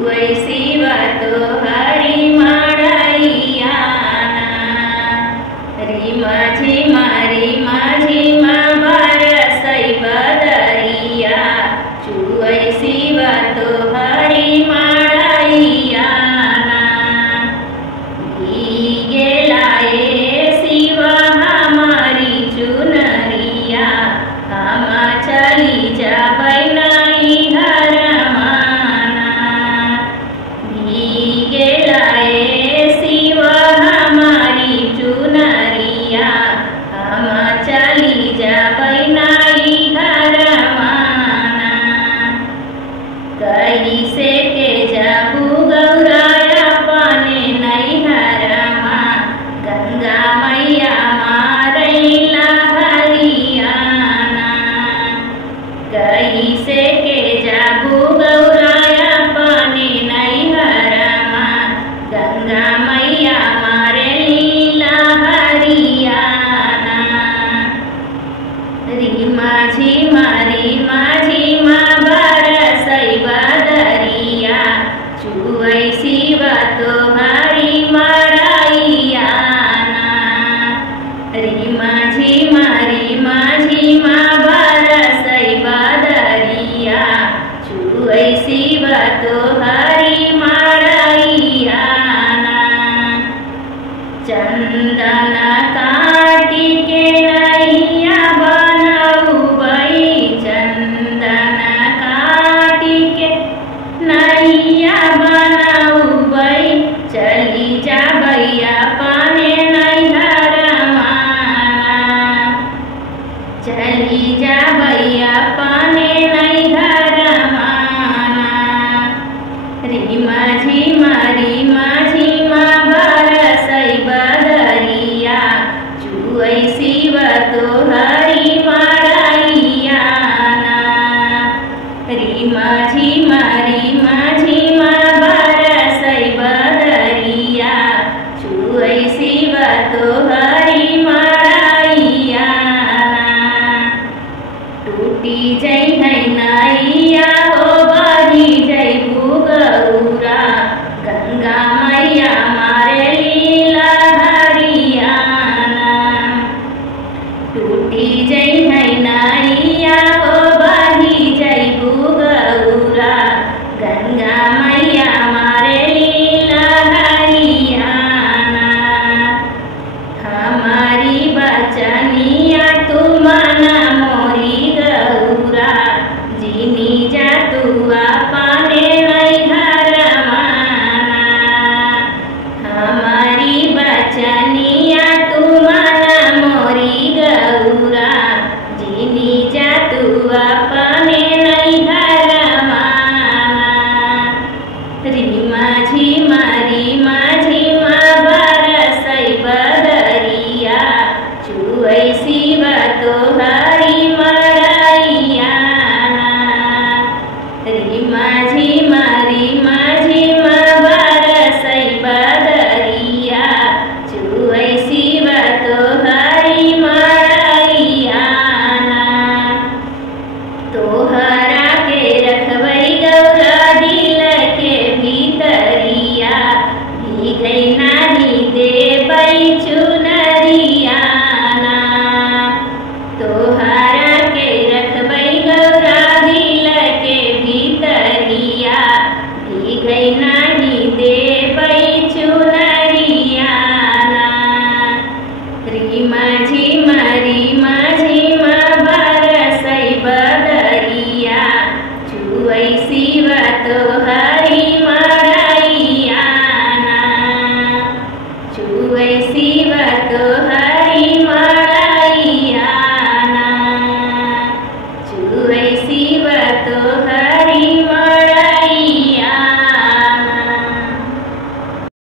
चुवै शिवा तोहरी मड़ैयाना। रीमा झिमा बरसै बदरिया, चुवै शिवा तोहरी मड़ैयाना। भीगेला ए शिवा हमारी चुनरिया, हम चली जाबै नहीं घरमाना। भीगेला ए शिवा हमारी चुनरिया, हम चली जाबै नहीं घरमाना। कैसे के जाबू गौरा अपने नैहरमा, गंगा मैया मारैला हरियाना। कैसे के जाबू गौरा अपने नैहरमा, गंगा मैया मारैला हरियाना। रीमा झिमा बरसै बदरिया, चुवै शिवा तोहरी मड़ैयाना। रीमा झिमा बरसै बदरिया, चुवै शिवा तोहरी मड़ैयाना। चंदन काटी के नैया बनौबै, चंदन काटी के नैया बनौबै, चली जाबै